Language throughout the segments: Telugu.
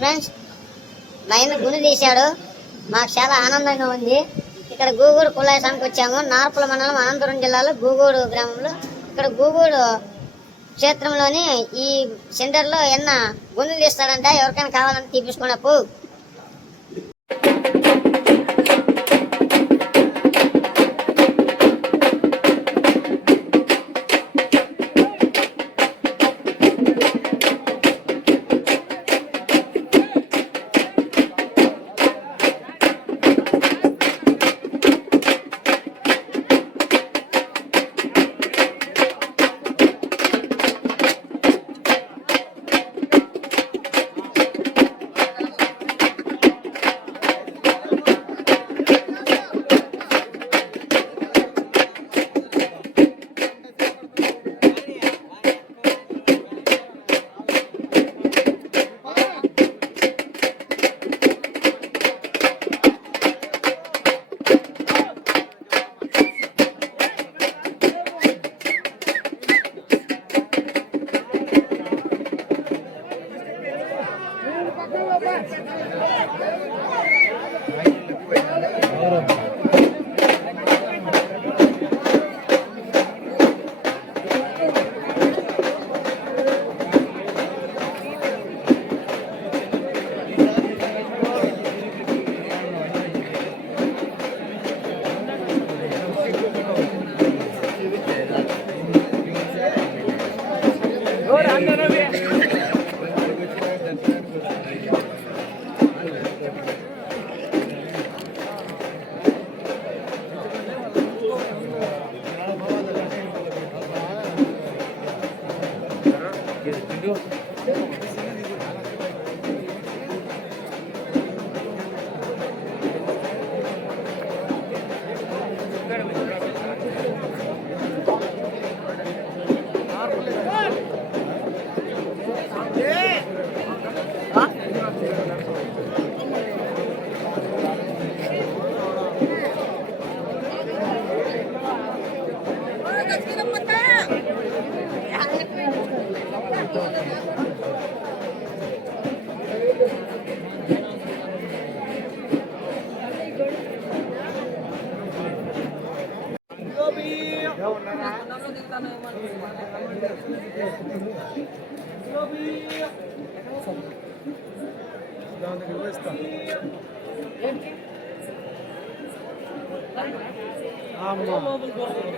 ఫ్రెండ్స్, మైన్ గుండు తీశాడు. మాకు చాలా ఆనందంగా ఉంది. ఇక్కడ గూగూడు కులాసానికి వచ్చాము. నార్పుల మండలం, అనంతపురం జిల్లాలో గూగూడు గ్రామంలో. ఇక్కడ గూగూడు క్షేత్రంలోని ఈ సెంటర్లో ఎన్న గుండెలు తీస్తాడంట. ఎవరికైనా కావాలని తీపించుకున్నప్పు.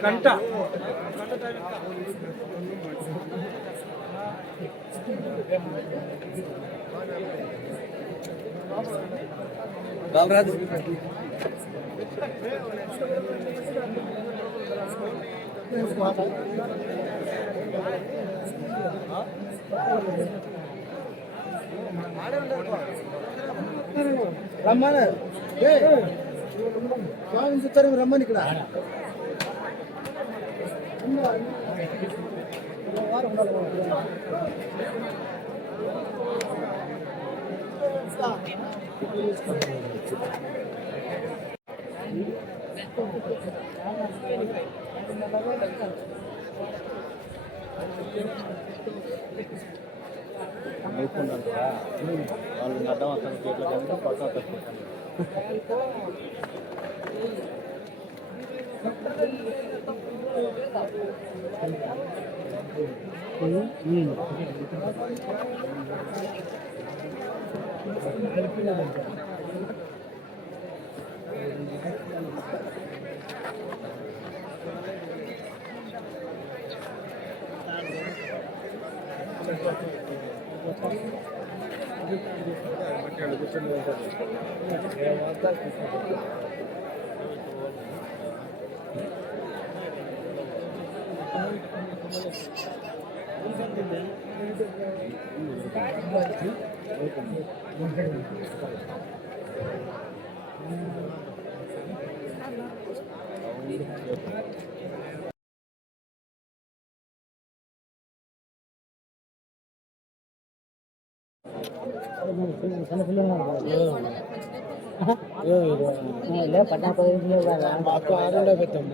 గంట బాలరాజు రమ్మని చూస్తారు రమ్మని ఇక్కడ వాళ్ళు అడ్డం అసలు చేతిలో కానీ పక్కన తట్టుకుంటాను. మాకు 6 పెట్టాం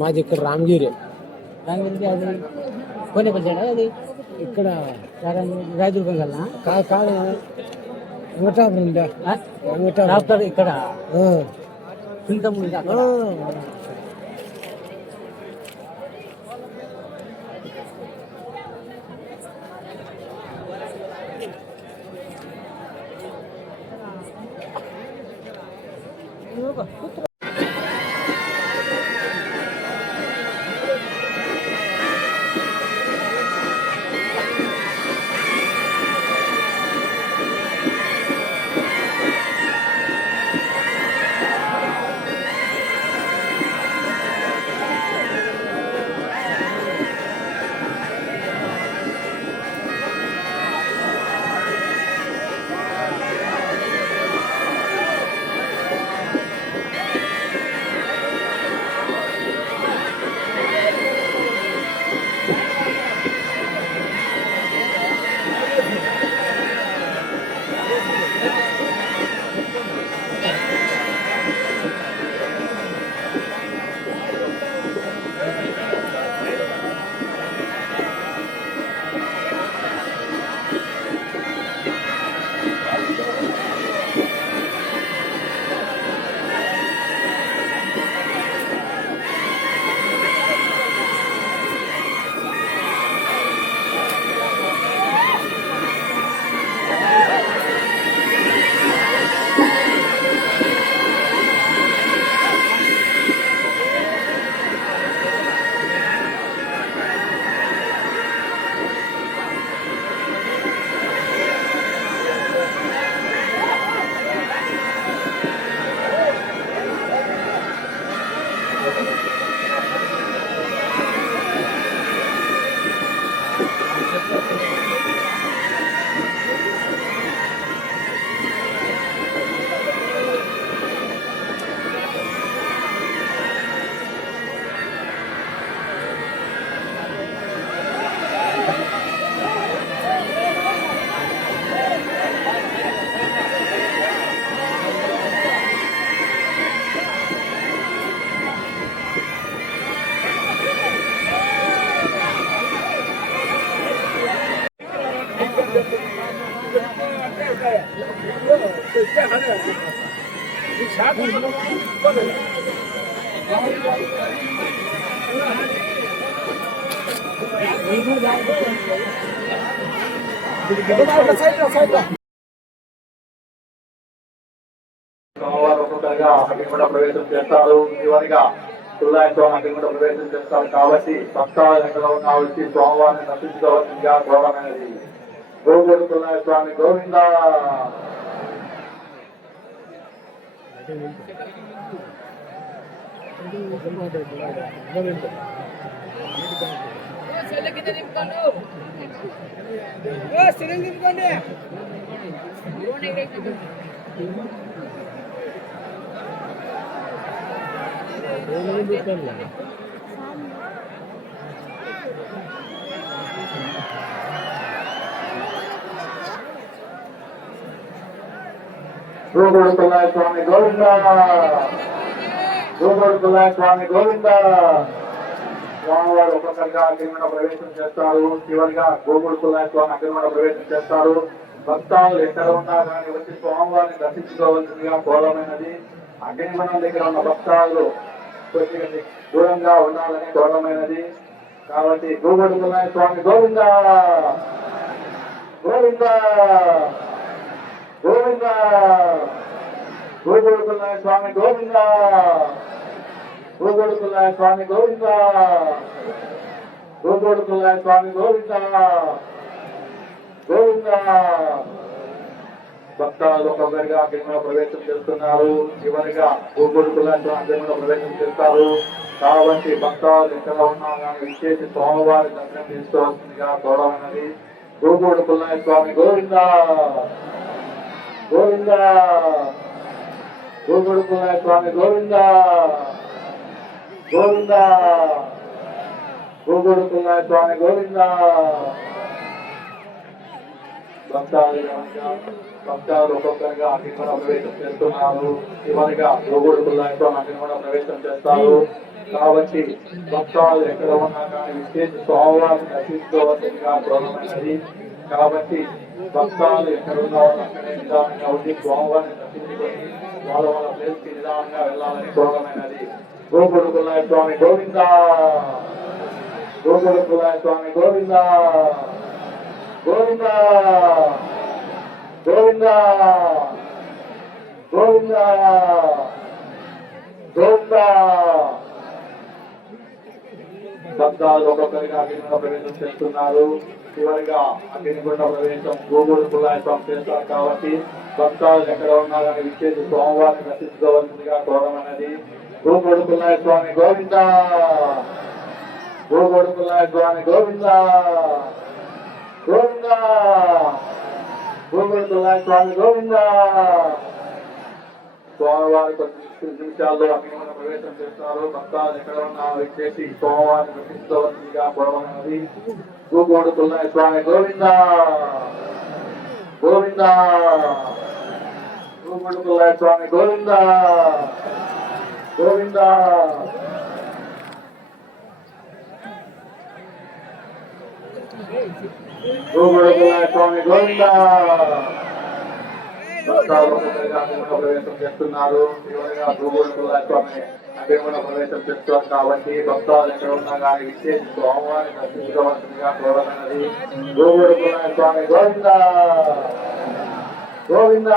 మాది ఇక్కడ రామగిరి అది కొనే పచ్చాడా అది ఇక్కడ రాజు బెంగల్నా కాదు వెంకటాపురం డాక్టర్ ఇక్కడ ఇంత ముందు అక్కడ. ఒక్కొక్కరిగా అక్కడ కూడా ప్రవేశం చేస్తారు. చివరిగా తుల్లాయిస్వామి అక్కడ కూడా ప్రవేశం చేస్తారు. కాబట్టి భక్తాలు ఎక్కడ ఉన్నా వచ్చి స్వామివారిని దర్శించుకోవాల్సిందిగా గౌరవమైనది. గోగుడు తుల్లాయిస్వామి గోవింద. గోగుడు తుల్లాయిస్వామి గోవింద. గోగుడు తుల్లాయిస్వామి గోవింద. స్వామివారు ఒక్కొక్కరిగా అగ్నిగుండ ప్రవేశం చేస్తారు. చివరిగా గోగుడు తుల్లాయిస్వామి అగ్నిగుండ ప్రవేశం చేస్తారు. భక్తాలు ఎక్కడ ఉన్నా కానీ వచ్చి స్వామివారిని దర్శించుకోవాల్సిందిగా కోరమైనది. అగ్నిగుండం దగ్గర ఉన్న భక్తాలు కొద్దిగా దూరంగా ఉండాలని కోరమైనది. కాబట్టి గోగుడు తుల్లాయిస్వామి గోవింద. గోవింద గోవింద. గోగుడు తుల్లాయిస్వామి గోవింద. గోగుడు తుల్లాయిస్వామి గోవింద. గోగుడు తుల్లాయిస్వామి గోవింద. గోవింద. భక్తాలు ఒక్కొక్కరిగా అగ్నిలో ప్రవేశం చేస్తున్నారు. చివరిగా గోగుడు తుల్లాయిస్వామి అగ్నిలో ప్రవేశం చేస్తారు. కాబట్టి భక్తాలు ఎక్కడ ఉన్నా కానీ విశేష స్వామివారి దర్శనం తీసుకోవాల్సిందిగా కోరమైనది. గోగోడు పుల్లయ్య స్వామి గోవింద గోవింద, గోగోడు పుల్లయ్య స్వామి గోవింద గోవింద, గోగోడు పుల్లయ్య స్వామి గోవింద. భక్తాలు ఒక్కొక్కరిగా అగ్నిగుణ ప్రవేశం చేస్తున్నారు. చివరిగా గోగోడు పుల్లయ్య స్వామి అగ్నిగుణ ప్రవేశం చేస్తారు. కాబట్టి భక్తాలు ఎక్కడ ఉన్నా కానీ విశేష స్వామివారిని దర్శించుకోవాల్సిందిగా కోరమైనది. కాబట్టి భక్తాలు ఎక్కడ ఉన్న వాళ్ళు అక్కడే నిదానంగా ఉండి స్వామివారిని దర్శించుకొని వాళ్ళ వాళ్ళ ప్లేస్ కి నిదానంగా వెళ్ళాలని కోరమైనది. గోగోడు పుల్లయ్య స్వామి గోవింద, గోగోడు పుల్లయ్య స్వామి గోవింద గోవింద గోవింద గోవింద గోవింద. భక్తాలు ఒక్కొక్కరిగా అగ్నిగుండ ప్రవేశం చేస్తున్నారు. చివరిగా అగ్నిగుండ ప్రవేశం గోగోడు పుల్లయ్య స్వామి చేస్తారు. కాబట్టి భక్తాలు ఎక్కడ ఉన్నా కానీ విశేష స్వామివారిని దర్శించుకోవాల్సిందిగా కోరమైనది. గోగోడు పుల్లయ్య స్వామి గోవింద, గోగోడు పుల్లయ్య స్వామి గోవింద గోవింద, గోగోడు పుల్లయ్య స్వామి గోవింద. స్వామివారి కొన్ని నిమిషాల్లో అగ్నిగుండ ప్రవేశం చేస్తున్నారు. భక్తాలు ఎక్కడ ఉన్నా వచ్చేసి స్వామివారిని దర్శించుకోవాల్సిందిగా కోరమైనది. గోగోడు పుల్లయ్య స్వామి గోవింద గోవింద, గోగోడు పుల్లయ్య స్వామి గోవింద గోవింద. గోగోడు పుల్లయ్య స్వామి గోవింద. భక్తాలు అగ్నిగుండ ప్రవేశం చేస్తున్నారు. చివరిగా గోగోడు పుల్లయ్య స్వామి అగ్నిగుండ ప్రవేశం చేస్తున్నారు. కాబట్టి భక్తాలు ఎక్కడ ఉన్నా కానీ విశేష స్వామివారిని దర్శించుకోవాల్సిందిగా కోరమైనది. గోగోడు పుల్లయ్య స్వామి గోవింద గోవింద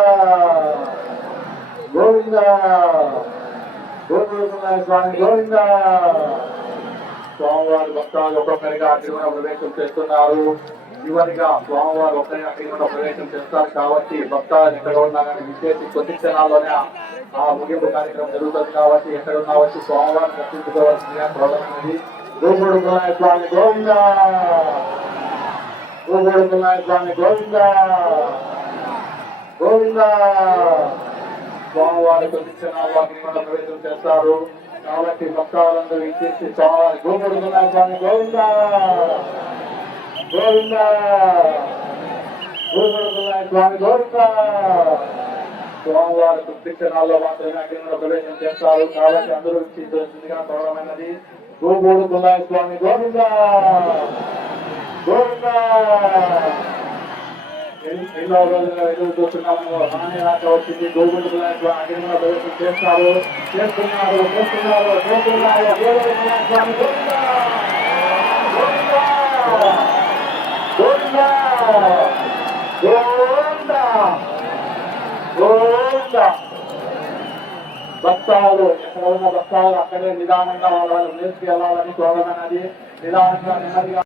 గోవింద, గోగోడు పుల్లయ్య స్వామి గోవింద. స్వామివారి భక్తాలు ఒక్కొక్కరిగా అగ్నిగుండ ప్రవేశం చేస్తున్నారు. చివరిగా స్వామివారు ఒక్కరిగా అగ్నిగుండ ప్రవేశం చేస్తారు. కాబట్టి భక్తాలు ఎక్కడ ఉన్నా కానీ విశేష కొద్ది క్షణాల్లోనే ఆ ముగింపు కార్యక్రమం జరుగుతుంది. కాబట్టి ఎక్కడ ఉన్నా వచ్చి స్వామివారిని దర్శించుకోవాల్సిందిగా కోరమైనది. గోగోడు పుల్లయ్య స్వామి గోవింద, గోగోడు పుల్లయ్య స్వామి గోవింద గోవింద. స్వామివారి కొద్ది క్షణాల్లో అగ్నిగుండ ప్రవేశం చేస్తారు. కాబట్టి భక్తాలందరూ ఇచ్చేసి స్వామివారి గోగోడు పుల్లయ్య స్వామి గోవింద గోవింద, గోగోడు పుల్లయ్య స్వామి గోవింద. స్వామివారి కొద్ది క్షణాల్లో మాత్రమే అగ్నిగుండ ప్రవేశం చేస్తారు. కాబట్టి అందరూ ఇచ్చేసిందిగా కోరమైనది. గోగోడు పుల్లయ్య స్వామి గోవింద గోవింద. ఎన్నో రోజులుగా ఎదురు చూస్తున్నాము. నాణ్యత వచ్చింది. గోగోడు పుల్లయ్య స్వామి అగ్నిగుండ ప్రవేశం చేస్తున్నారు. గోగోడు పుల్లయ్య స్వామి గోవింద గోవింద గోవింద గోవింద. భక్తాలు ఎక్కడ ఉన్న భక్తాలు అక్కడే నిదానంగా వాళ్ళ ప్లేస్కి వెళ్ళాలని కోరమైనది. నిదానంగా నెమ్మదిగా